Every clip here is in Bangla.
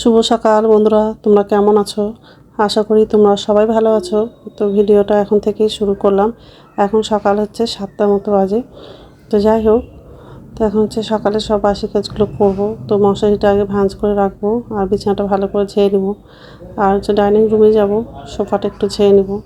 শুভ সকাল বন্ধুরা, তোমরা কেমন আছো? আশা করি তোমরা সবাই ভালো আছো। তো ভিডিওটা এখন থেকেই শুরু করলাম। এখন সকাল হচ্ছে 7টার মতো বাজে। তো যাই হোক, তো এখন হচ্ছে সকালে সব বাসি কাজগুলো করবো। তো মশারিটা আগে ভাঁজ করে রাখবো, আর বিছানাটা ভালো করে ঝেড়ে নেবো। আর হচ্ছে ডাইনিং রুমে যাবো, সোফাটা একটু ঝেড়ে নেবো।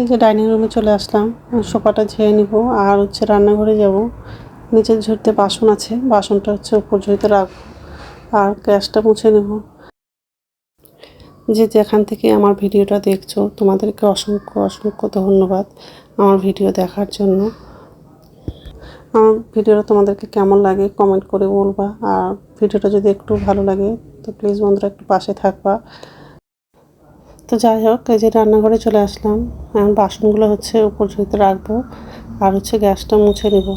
এই যে ডাইনিং রুমে চলে আসলাম, সোফাটা ঝেড়ে নিব। আর হচ্ছে রান্নাঘরে যাব। নিচের ঝুড়িতে বাসন আছে, বাসনটা হচ্ছে উপর ঝুড়িতে রাখবো। আর গ্যাসটা মুছে নেব। যে যেখান থেকে আমার ভিডিওটা দেখছো, তোমাদেরকে অসংখ্য অসংখ্য ধন্যবাদ আমার ভিডিও দেখার জন্য। আমার ভিডিওটা তোমাদেরকে কেমন লাগে কমেন্ট করে বলবা। আর ভিডিওটা যদি একটু ভালো লাগে তো প্লিজ বন্ধুরা একটু পাশে থাকবা। তো যাই হোক, এই যে রান্নাঘরে চলে আসলাম। এখন বাসনগুলো হচ্ছে উপর ঝুড়িতে রাখবো। আর হচ্ছে গ্যাসটা মুছে নেব।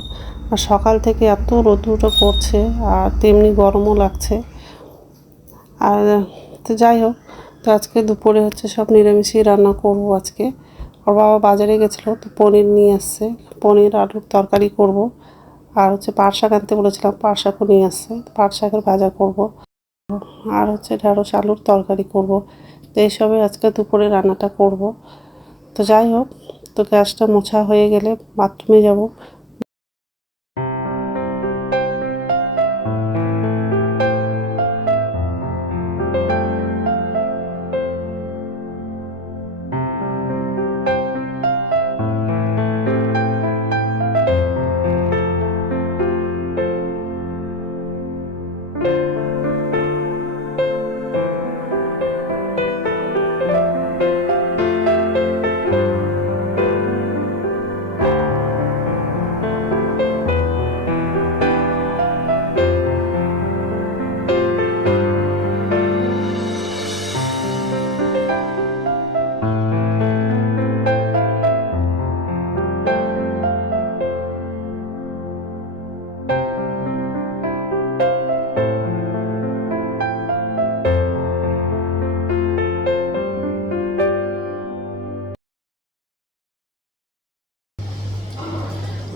আর সকাল থেকে এত রোদ্দুরটা পড়ছে, আর তেমনি গরমও লাগছে। আর তো যাই হোক, তো আজকে দুপুরে হচ্ছে সব নিরামিষই রান্না করব আজকে। ওর বাবা বাজারে গেছিলো, তো পনির নিয়ে আসছে। পনির আলুর তরকারি করব। আর হচ্ছে পাট শাক আনতে বলেছিলাম, পাট শাকও নিয়ে আসছে। পাট শাকের ভাজা করব। আর হচ্ছে ঢেঁড়স আলুর তরকারি করব। তো এইসবে আজকে দুপুরে রান্নাটা করব। তো যাই হোক, তো গ্যাসটা মোছা হয়ে গেলে বাথরুমে যাব।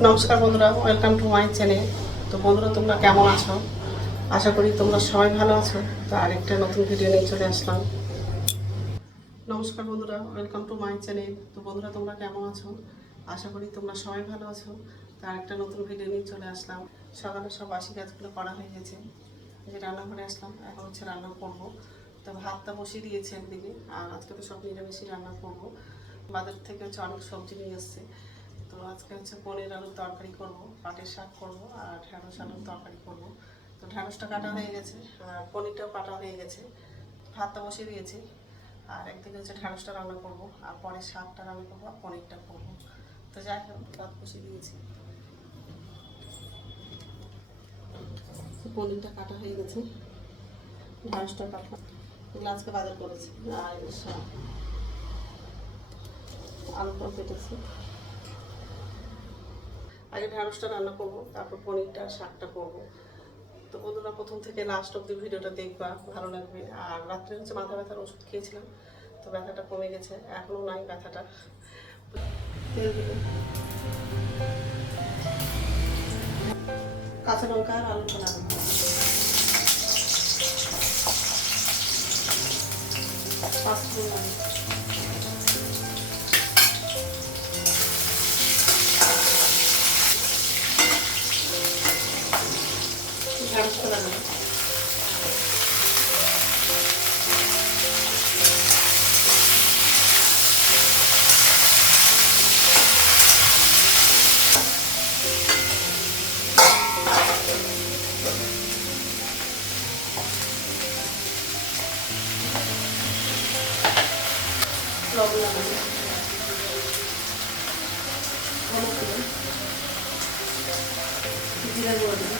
নমস্কার বন্ধুরা, ওয়েলকাম টু মাই চ্যানেল। তো বন্ধুরা, তোমরা কেমন আছো? আশা করি তোমরা সবাই ভালো আছো। তো আরেকটা নতুন ভিডিও নিয়ে চলে আসলাম। নমস্কার বন্ধুরা, ওয়েলকাম টু মাই চ্যানেল। তো বন্ধুরা, তোমরা কেমন আছো? আশা করি তোমরা সবাই ভালো আছো। তো আরেকটা নতুন ভিডিও নিয়ে চলে আসলাম। সকালে সব বাসি কাজগুলো করা হয়ে গেছে। এই যে রান্নাঘরে আসলাম, এখন হচ্ছে রান্না করবো। তো ভাতটা বসিয়ে দিয়েছি একদিকে। আর আজকে তো সব নিরামিষই রান্না করবো। বাজার থেকে হচ্ছে অনেক সবজি নিয়ে এসছে। তো আজকে হচ্ছে পনির আলুর তরকারি করব, পাটের শাক করব, আর ঢেঁড়স আলুর তরকারি করব। তো ঢেঁড়সটা কাটা হয়ে গেছে, আর পনিরটাও কাটা হয়ে গেছে। ভাতটা বসিয়ে দিয়েছি। আর একদিকে হচ্ছে ঢেঁড়সটা রান্না করব, আর পরে শাকটা রান্না করবো, আর পনিরটা করব। তো যাই হোক, ভাত বসিয়ে দিয়েছি। পনিরটা কাটা হয়ে গেছে, ঢেঁড়সটা কাটা। এগুলো আজকে বাজার করেছি। আর আলুটাও কেটেছি। আগে ঢেঁড়সটা রান্না করব, তারপর পনিরটা আর শাকটা করব। তো বন্ধুরা, প্রথম থেকে লাস্ট অব্দি ভিডিওটা দেখবা, ভালো লাগবে। আর রাত্রে হচ্ছে মাথা ব্যথার ওষুধ খেয়েছিলাম, তো ব্যথাটা কমে গেছে, এখনও নাই ব্যথাটা। কাঁচা লঙ্কা আর আলুটা লাগানো ঢেঁড়সটা লাগানো। লবণ লাগাবো, হলুদ দেবো, জিরা গুঁড়ো দেবো,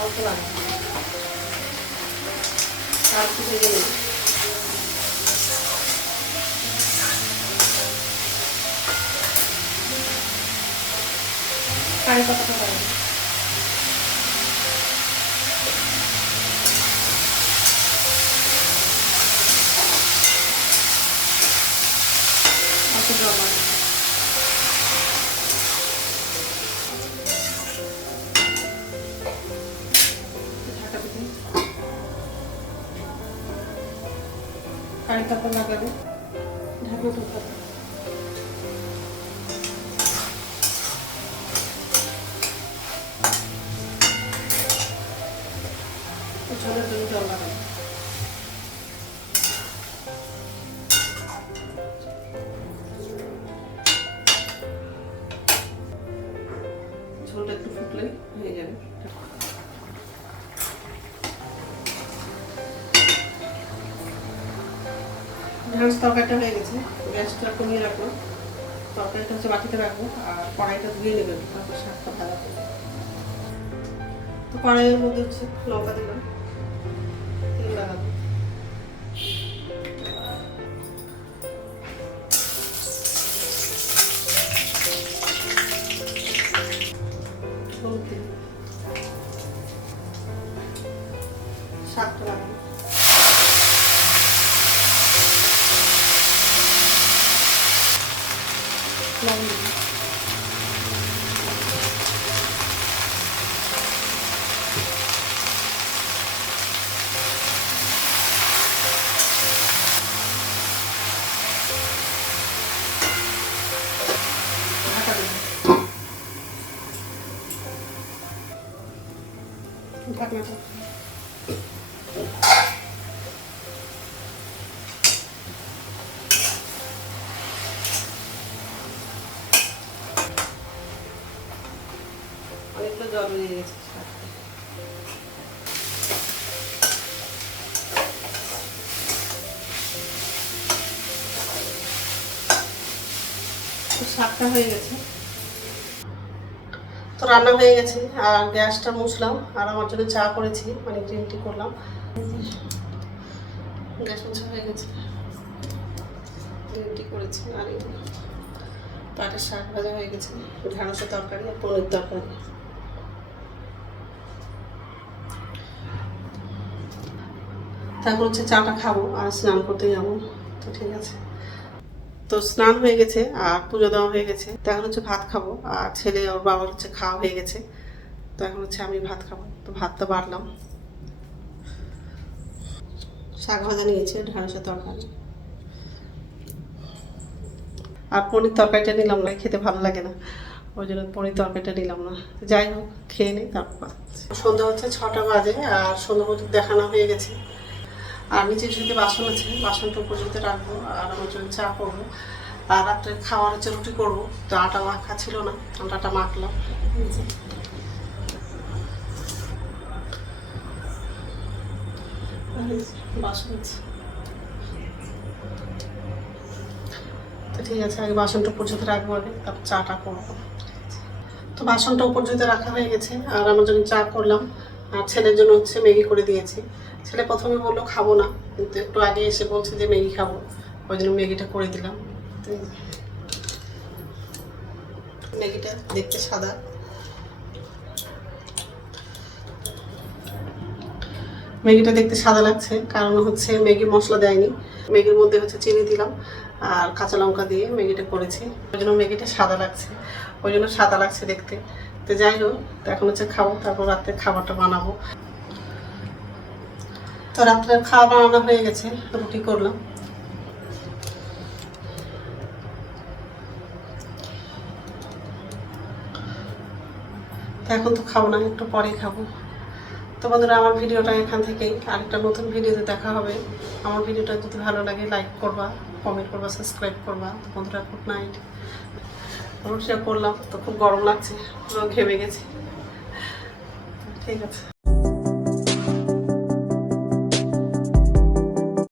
অল্প লাগাবো, আর একটু ভেজে নেব। কারি পাতাটা লাগাবো, অল্প জল লাগাবো, কারি পাতা লাগাবে, ঢাকনা ঢোকাবে। ঝোলের জন্য জল লাগাবে, ঝোলটা একটু ফুটলে হয়ে যাবে। ঢ্যাঁড়স তরকারিটা হয়ে গেছে, গ্যাসটা কমিয়ে রাখবো, তরকারিটা হচ্ছে বাটিতে রাখবো আর কড়াইটা ধুয়ে নেবেন, তারপর শাকটা ভাজা করবো। তো কড়াইয়ের মধ্যে হচ্ছে লঙ্কা দিলাম, তেল লাগাবো, হলুদ দিলাম, শাকটা লাগাবো, লবণ দিলাম, ঢাকা দিলাম, ঢাকনাটা অনেকটা জল বেরিয়ে গেছে। শাকটা হয়ে গেছে, তো রান্না হয়ে গেছে আর গ্যাসটা মুছলাম আর আমার জন্য চা করেছি, মানে গ্রিন টি করলাম। গ্যাস মুছা হয়ে গেছে, গ্রিন টি করেছি আর পাটের শাক ভাজা হয়ে গেছে, ঢ্যাঁড়সের তরকারি আর পনির তরকারি। তারপর হচ্ছে চাটা খাবো আর স্নান করতে যাবো। তো ঠিক আছে, তো স্নান হয়ে গেছে আর পুজো দেওয়া হয়ে গেছে, তো এখন হচ্ছে ভাত খাবো আর ছেলে ওর বাবার হচ্ছে খাওয়া হয়ে গেছে, তো এখন হচ্ছে আমি ভাত খাবো। তো ভাতটা বাড়লাম, শাক ভাজা নিয়েছে, ঢ্যাঁড়সের তরকারি আর পনির তরকারিটা নিলাম না, খেতে ভালো লাগে না, ওই জন্য পনির তরকারিটা নিলাম না। যাই হোক, খেয়ে নিই তারপর। সন্ধ্যা হচ্ছে 6টা বাজে আর সন্ধ্যা পর্যন্ত দেখানো হয়ে গেছে আর নিচের সাথে বাসন আছে, বাসনটা পর্যন্ত রাখবো আর আমার জন্য চা করবো আর রাত্রে খাওয়ার হচ্ছে রুটি করবো। তো আটা মাখা ছিল না, আটাটা মাখলাম। বাসন আছে, তো ঠিক আছে, আগে বাসনটা পর্যন্ত রাখবো, আগে তারপর চাটা করবো। তো বাসনটা পর্যন্ত রাখা হয়ে গেছে আর আমার জন্য চা করলাম আর ছেলের জন্য হচ্ছে ম্যাগি করে দিয়েছি। ছেলে প্রথমে বললো খাবো না, কিন্তু একটু আগে এসে বলছে যে ম্যাগি খাবো, ওই জন্য ম্যাগিটা করে দিলাম। তো ম্যাগিটা দেখতে সাদা, ম্যাগিটা দেখতে সাদা লাগছে কারণ হচ্ছে ম্যাগি মশলা দেয়নি, ম্যাগির মধ্যে হচ্ছে চিনি দিলাম আর কাঁচা লঙ্কা দিয়ে ম্যাগিটা করেছি, ওই জন্য ম্যাগিটা সাদা লাগছে, ওই জন্য সাদা লাগছে দেখতে। তো যাই হোক, তো এখন হচ্ছে খাবো, তারপর রাত্রে খাবারটা বানাবো। তো রাত্রে খাওয়া বানানো হয়ে গেছে, রুটি করলাম। এখন তো খাবো না, একটু পরেই খাবো। তো বন্ধুরা, আমার ভিডিওটা এখান থেকেই আরেকটা নতুন ভিডিওতে দেখা হবে। আমার ভিডিওটা যদি ভালো লাগে লাইক করবা, কমেন্ট করবা, সাবস্ক্রাইব করবা। তো বন্ধুরা, গুড নাইট। রুটিটা করলাম তো খুব গরম লাগছে, পুরো ঘেমে গেছি। ঠিক আছে।